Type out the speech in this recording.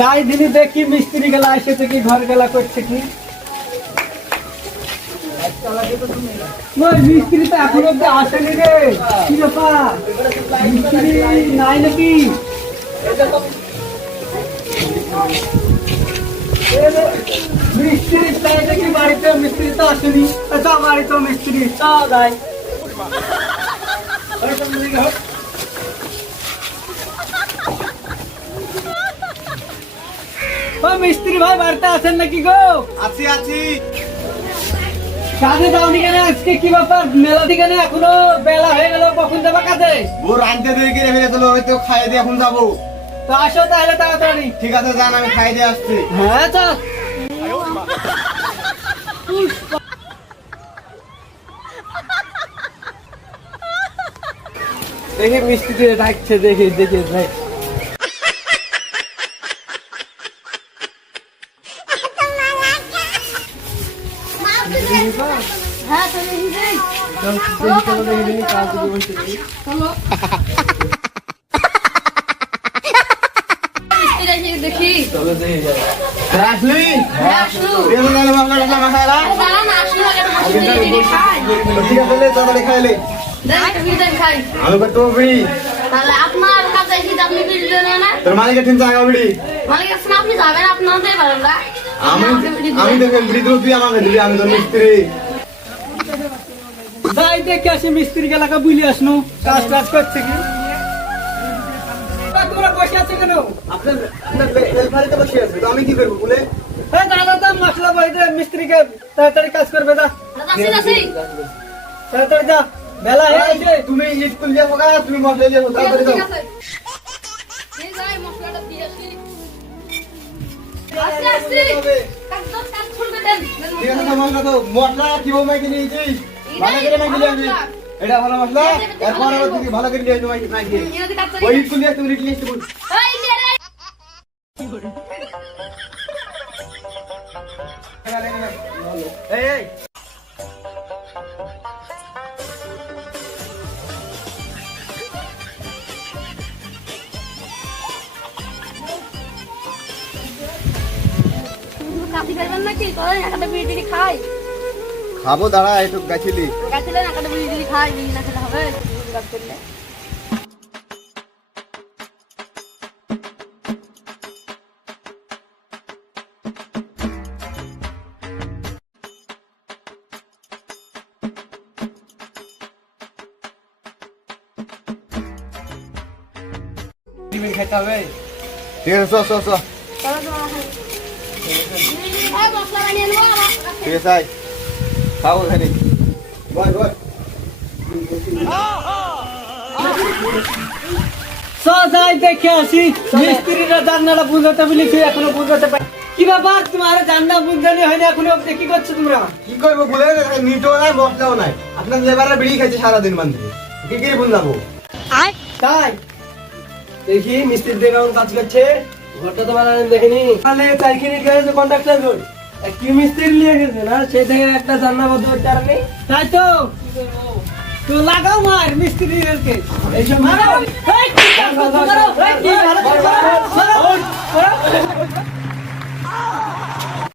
তাই দিনই দেখি মিস্ত্রি গেলা এসে থেকে ঘর গেলা করছে কি মিস্ত্রি তো এখন অব্দি আসেনি রে। কি ব্যাপার, মিস্ত্রি নাই নাকি? মিস্ত্রি তাই দেখি বাড়িতে মিস্ত্রি তো আসেনি। আচ্ছা বাড়িতে মিস্ত্রি তাও যাই। মিস্ত্রি ভাই বাড়িতে আছেন নাকি গো? আছি আছি। কাজে যাওনি কেন আজকে? কি ব্যাপার, মেলা দিকে এখনো বেলা হয়ে গেল, কখন যাবা কাজে? ও রাঁধতে দিয়ে গিয়ে ফেলে দিল, হয়তো খাইয়ে দিয়ে এখন যাবো। তো আসো তাহলে তাড়াতাড়ি। ঠিক আছে যান, আমি খাইয়ে দিয়ে আসছি। হ্যাঁ চল। দেখি মিস্ত্রি ডাকছে, দেখি দেখি ভাই। হ্যাঁ চলে এসেছি। চলো মিস্ত্রি এসে দেখি। আসলি? হ্যাঁ আসলো। বেগুন আলু মশলা মশলা দাঁড়া না, আসলো আগে মিস্ত্রি খাই। ঠিক আছে লে, তাড়াতাড়ি খাইলে। দেখ একটা বিড়ি খাই। আলু কাটো বিড়ি। তাহলে আপনার কাছে এসে যে আপনি বিড়ি দেন না? তোর মালিকের ঠিক জায়গা বিড়ি। মালিক আছেন, আপনি যাবেন, আপনাদের পারেন না। আমি দেখে বিড়ি দেবো, তুই আমাকে দিবি, আমি তোর মিস্ত্রি। যাই দেখে আসি মিস্ত্রি গেলাকা বুঝলে আসনু কাজ টাজ করছে কি। তোমরা বসে আছে কেন? আপনার বাড়িতে বসে আছে, তো আমি কি করবো বলে? হ্যাঁ দাদা দাদা মশলা বইতে মিস্ত্রিকে তাড়াতাড়ি কাজ করবে। যা যাচ্ছি তাড়াতাড়ি যা, বেলা হয়ে গেছে। তুমি স্কুল যাবো গা, তুমি মশলা যাবো, তাড়াতাড়ি যাও। ঠিক আছে এই যাই মশলাটা দিয়ে আসি। আসছি কাজ ছুড়বে দেন। ঠিক আছে তোমার কথা, মশলা কিভাবে মাইকে নিয়েছিস? ভালো করে মাইকে নিয়ে আসবি। এটা ভালো মশলা, এরপর আবার তুই ভালো করে নিয়ে আসবি মাইকে। ওই স্কুল দিয়ে তুমি রিটলি স্কুল। এই নে রে। এই এই কাশি খাইবেন নাকি? চলেন একটা বিড়ি খাই। খাবো, দাঁড়া একটু গাছিলি। গাছিলেন একটা বিড়ি খাই, বিড়ি না খেলে হবে? কাজ করলে খেতে হবে। ঠিক আছে চ চ চ। চলো তোমার মশলা বানিয়ে নেবো। ঠিক আছে আয়, খাবো এখানে। বয় বয়। যাই দেখে আসি মিস্ত্রিরা জান্নাটা বুঝাতে বলেছি, এখনো বুঝাতে পারি। কি ব্যাপার, তোমার জান্না বুঝানি হয়নি এখনো অব্দি? কি করছো তোমরা? কি করবো বলে, মিটও নাই মশলাও নাই। আপনার লেবাররা বিড়ি খাইছে সারাদিন বান্ধে, কি কি বুঝলাবো? তাই দেখি মিস্ত্রি দিয়ে কেমন কাজ করছে। ঘরটা তো বানানো দেখিনি। তাহলে 4 মিনিট গেছে কন্ট্রাক্টর ঘর, কি মিস্ত্রি নিয়ে গেছে না, সেই থেকে একটা জান্না বদ্ধ চার নেই। তাই তো তো লাগাও মার মিস্ত্রিদেরকে, এইসব মারো। এই কি কাজ করছো? মারো। এই কি মারো? মারো।